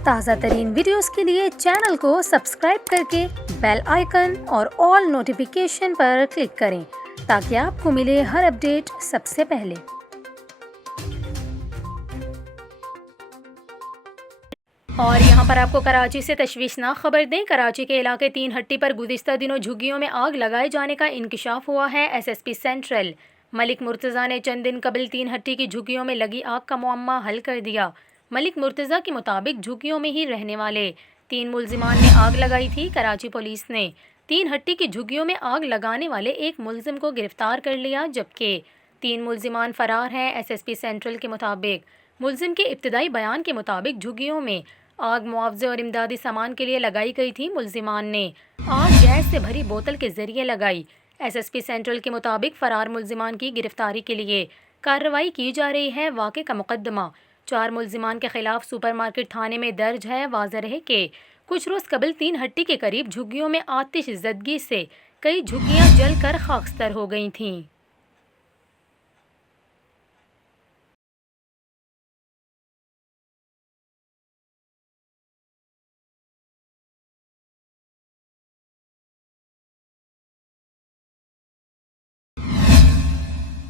ताज़ा तरीन वीडियोस के लिए चैनल को सब्सक्राइब करके बेल आइकन और ऑल नोटिफिकेशन पर क्लिक करें ताकि आपको मिले हर अपडेट सबसे पहले। और यहाँ पर आपको कराची से तशवीशनाक खबर दें। कराची के इलाके 3 हट्टी पर गुज़िश्ता दिनों झुग्गियों में आग लगाए जाने का इंकशाफ हुआ है। SSP सेंट्रल मलिक मुर्तज़ा ने चंद दिन कबल 3 हट्टी की झुग्गियों में लगी आग का मुअम्मा हल कर दिया। मलिक मुर्तज़ा के मुताबिक झुग्गियों में ही रहने वाले 3 मुल्जिमान ने आग लगाई थी। कराची पुलिस ने 3 हट्टी की झुग्गियों में आग लगाने वाले एक मुल्जिम को गिरफ्तार कर लिया, जबकि 3 मुल्जिमान फरार हैं। SSP सेंट्रल के मुताबिक मुल्जिम के इब्तदाई बयान के मुताबिक झुग्गियों में आग मुआवजे और इमदादी सामान के लिए लगाई गई थी। मुल्जिमान ने आग गैस से भरी बोतल के जरिए लगाई। SSP सेंट्रल के मुताबिक फरार मुल्जिमान की गिरफ्तारी के लिए कार्रवाई की जा रही है। वाक़े का मुकदमा 4 मुल्जिमान के खिलाफ सुपरमार्केट थाने में दर्ज है। वाज़ेह है कि कुछ रोज़ कबल 3 हट्टी के करीब झुग्गियों में आतिश ज़दगी से कई झुग्गियाँ जलकर खाकस्तर हो गई थीं।